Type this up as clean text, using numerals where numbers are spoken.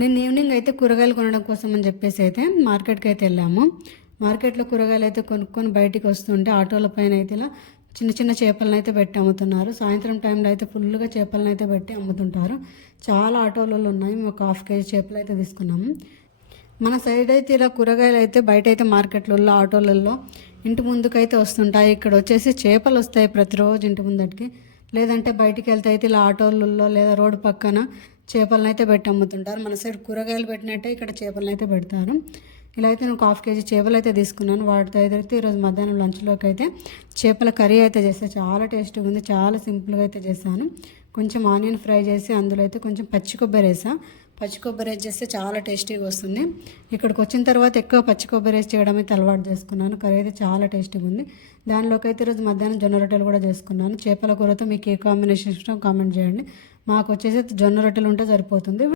నేను ఈవినింగ్ అయితే కూరగాయలు కొనడం కోసం అని చెప్పేసి అయితే మార్కెట్కి అయితే వెళ్ళాము. మార్కెట్లో కూరగాయలు అయితే కొనుక్కొని బయటికి వస్తుంటే ఆటోల పైన అయితే ఇలా చిన్న చిన్న చేపలను అయితే పెట్టి అమ్ముతున్నారు. సాయంత్రం టైంలో అయితే ఫుల్గా చేపలను అయితే పెట్టి అమ్ముతుంటారు. చాలా ఆటోలలో ఉన్నాయి. మేము ఒక హాఫ్ కేజీ చేపలు అయితే తీసుకున్నాము. మన సైడ్ అయితే ఇలా కూరగాయలు అయితే బయట అయితే మార్కెట్లలో ఆటోలలో ఇంటి ముందుకైతే వస్తుంటాయి. ఇక్కడ వచ్చేసి చేపలు వస్తాయి ప్రతిరోజు ఇంటి ముందటికి. లేదంటే బయటికి వెళ్తే అయితే ఇలా ఆటోలలో లేదా రోడ్డు పక్కన చేపలను అయితే పెట్టి అమ్ముతుంటారు. మన సైడ్ కూరగాయలు పెట్టినట్టే ఇక్కడ చేపలను అయితే పెడతారు. ఇలా అయితే నేను ఒక హాఫ్ కేజీ చేపలు అయితే తీసుకున్నాను. వాటితో అయితే ఈరోజు మధ్యాహ్నం లంచ్లోకి అయితే చేపల కర్రీ అయితే చేస్తాను. చాలా టేస్టీగా ఉంది. చాలా సింపుల్గా అయితే చేశాను. కొంచెం ఆనియన్ ఫ్రై చేసి అందులో అయితే కొంచెం పచ్చి కొబ్బరి వేసా. పచ్చి కొబ్బరి వేసి చేస్తే చాలా టేస్టీగా వస్తుంది. ఇక్కడికి వచ్చిన తర్వాత ఎక్కువ పచ్చి కొబ్బరి వేసి చేయడం అయితే అలవాటు చేసుకున్నాను. కర్రీ అయితే చాలా టేస్టీగా ఉంది. దానిలోకి అయితే ఈరోజు మధ్యాహ్నం జొన్న రొట్టెలు కూడా చేసుకున్నాను. చేపల కూరతో మీకు ఏ కాంబినేషన్ ఇష్టం కామెంట్ చేయండి. మాకు వచ్చేసి జొన్న రొట్టెలు ఉంటే సరిపోతుంది.